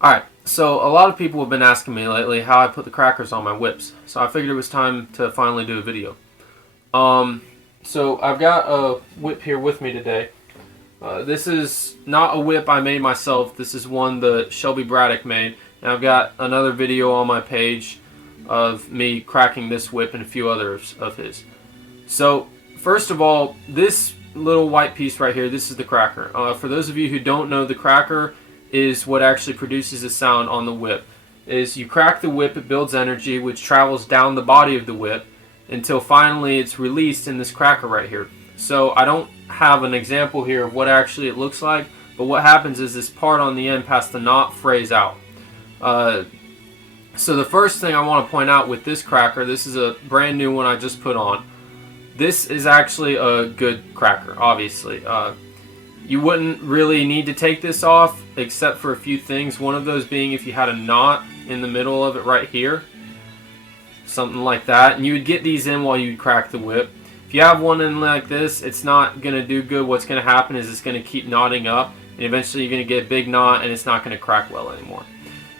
Alright, so a lot of people have been asking me lately how I put the crackers on my whips. So I figured it was time to finally do a video. So I've got a whip here with me today. This is not a whip I made myself. This is one that Shelby Braddock made. And I've got another video on my page of me cracking this whip and a few others of his. So first of all, this little white piece right here, this is the cracker. For those of you who don't know, the cracker is what actually produces the sound on the whip. Is you crack the whip, it builds energy which travels down the body of the whip until finally it's released in this cracker right here. So I don't have an example here of what actually it looks like, but what happens is this part on the end past the knot frays out. So the first thing I want to point out with this cracker, this is a brand new one I just put on. This is actually a good cracker, obviously. You wouldn't really need to take this off except for a few things. One of those being if you had a knot in the middle of it right here. Something like that. And you would get these in while you crack the whip. If you have one in like this, it's not going to do good. What's going to happen is it's going to keep knotting up. And eventually you're going to get a big knot and it's not going to crack well anymore.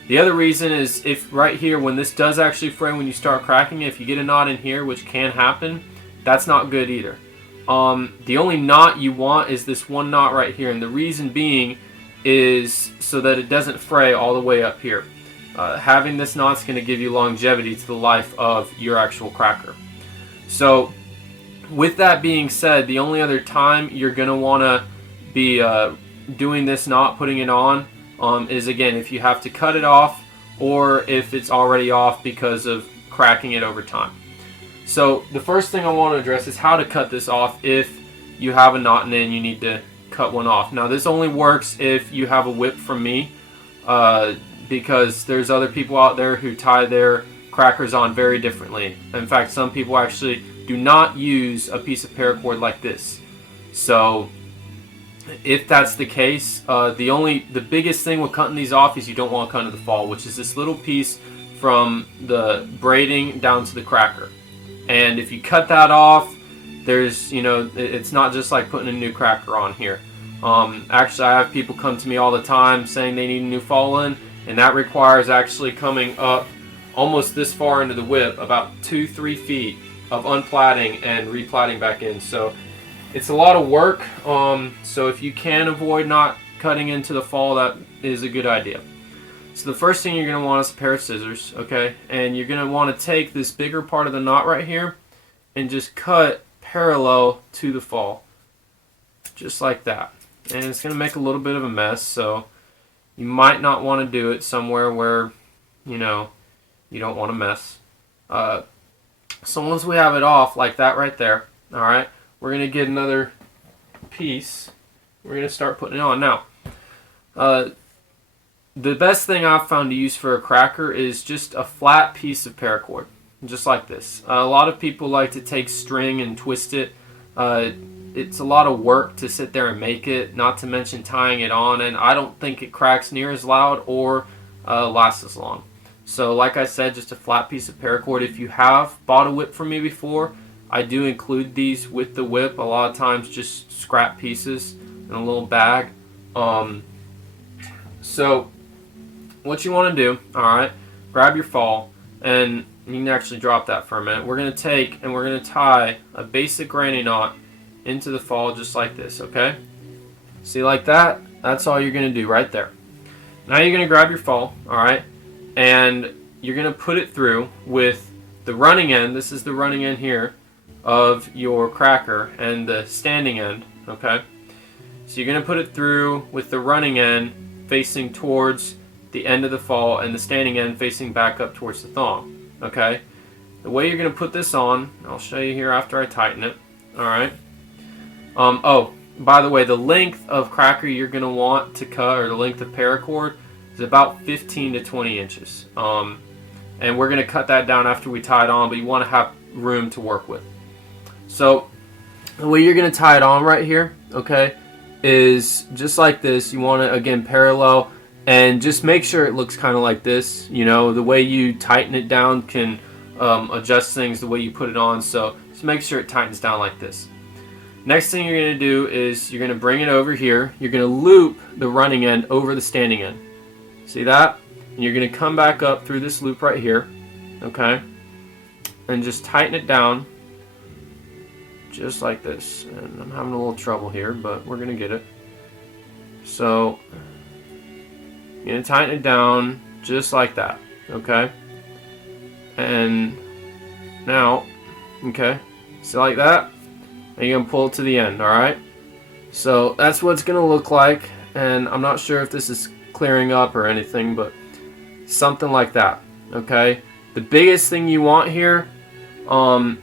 The other reason is if right here, when this does actually fray when you start cracking it, if you get a knot in here, which can happen, that's not good either. The only knot you want is this one knot right here, and the reason being is so that it doesn't fray all the way up here. Having this knot is going to give you longevity to the life of your actual cracker. So with that being said, the only other time you're going to want to be doing this knot, putting it on, is again if you have to cut it off or if it's already off because of cracking it over time. So the first thing I want to address is how to cut this off if you have a knot in it and you need to cut one off. Now this only works if you have a whip from me, because there's other people out there who tie their crackers on very differently. In fact, some people actually do not use a piece of paracord like this. So if that's the case, the biggest thing with cutting these off is you don't want to cut into the fall, which is this little piece from the braiding down to the cracker. And if you cut that off, there's, it's not just like putting a new cracker on here. Actually, I have people come to me all the time saying they need a new fall in, and that requires actually coming up almost this far into the whip, about 2-3 feet of unplaiting and replaiting back in. So it's a lot of work. So if you can avoid not cutting into the fall, that is a good idea. So the first thing you're going to want is a pair of scissors, okay? And you're going to want to take this bigger part of the knot right here and just cut parallel to the fall. Just like that. And it's going to make a little bit of a mess, so you might not want to do it somewhere where, you don't want to mess. So once we have it off like that right there, alright, we're going to get another piece. We're going to start putting it on. Now, the best thing I've found to use for a cracker is just a flat piece of paracord, just like this. A lot of people like to take string and twist it. It's a lot of work to sit there and make it, not to mention tying it on, and I don't think it cracks near as loud or lasts as long. So like I said, just a flat piece of paracord. If you have bought a whip from me before, I do include these with the whip. A lot of times just scrap pieces in a little bag. So what you want to do, alright, grab your fall, and you can actually drop that for a minute. We're going to take and we're going to tie a basic granny knot into the fall just like this, okay? See, like that? That's all you're going to do right there. Now you're going to grab your fall, alright, and you're going to put it through with the running end. This is the running end here of your cracker, and the standing end, okay? So you're going to put it through with the running end facing towards the end of the fall and the standing end facing back up towards the thong, okay? The way you're going to put this on, I'll show you here after I tighten it, alright? Oh, by the way, the length of cracker you're going to want to cut, or the length of paracord, is about 15 to 20 inches. And we're going to cut that down after we tie it on, but you want to have room to work with. So the way you're going to tie it on right here, okay, is just like this. You want to, again, parallel, and just make sure it looks kind of like this. The way you tighten it down can adjust things the way you put it on, so just make sure it tightens down like this. Next thing you're going to do is you're going to bring it over here. You're going to loop the running end over the standing end. See that? And you're going to come back up through this loop right here, okay? And just tighten it down just like this. And I'm having a little trouble here, but we're going to get it. So you're going to tighten it down just like that, okay? And now, okay, so like that, and you're going to pull it to the end, alright? So that's what it's going to look like, and I'm not sure if this is clearing up or anything, but something like that, okay? The biggest thing you want here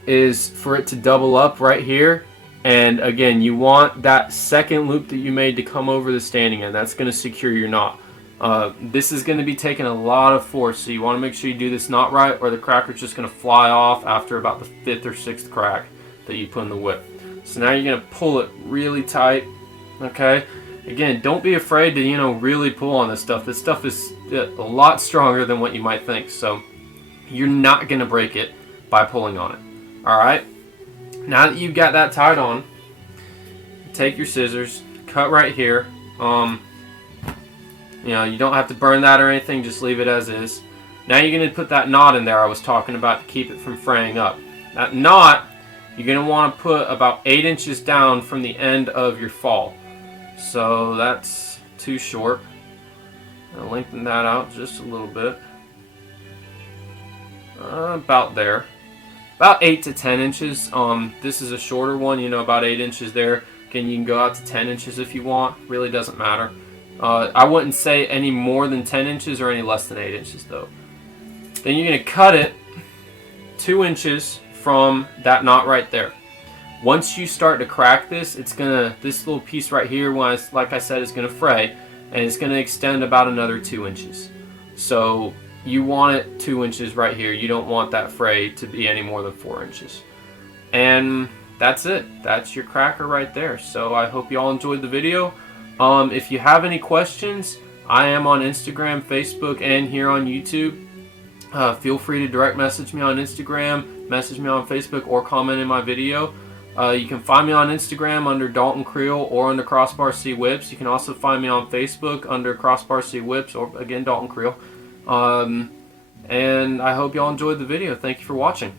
is for it to double up right here, and again, you want that second loop that you made to come over the standing end. That's going to secure your knot. This is going to be taking a lot of force, so you want to make sure you do this knot right, or the cracker's just going to fly off after about the 5th or 6th crack that you put in the whip. So now you're going to pull it really tight, okay? Again, don't be afraid to, you know, really pull on this stuff. This stuff is a lot stronger than what you might think, so you're not going to break it by pulling on it. Alright? Now that you've got that tied on, take your scissors, cut right here. You know, you don't have to burn that or anything, just leave it as is. Now you're going to put that knot in there I was talking about to keep it from fraying up. That knot, you're going to want to put about 8 inches down from the end of your fall. So that's too short. I'll lengthen that out just a little bit. About there. About 8 to 10 inches. This is a shorter one, you know, about 8 inches there. Again, you can go out to 10 inches if you want. Really doesn't matter. I wouldn't say any more than 10 inches or any less than 8 inches though. Then you're going to cut it 2 inches from that knot right there. Once you start to crack this, this little piece right here, like I said, is going to fray, and it's going to extend about another 2 inches. So you want it 2 inches right here. You don't want that fray to be any more than 4 inches. And that's it. That's your cracker right there. So I hope you all enjoyed the video. If you have any questions, I am on Instagram, Facebook, and here on YouTube. Feel free to direct message me on Instagram, message me on Facebook, or comment in my video. You can find me on Instagram under Dalton Creel or under Crossbar C Whips. You can also find me on Facebook under Crossbar C Whips or again Dalton Creel. And I hope y'all enjoyed the video. Thank you for watching.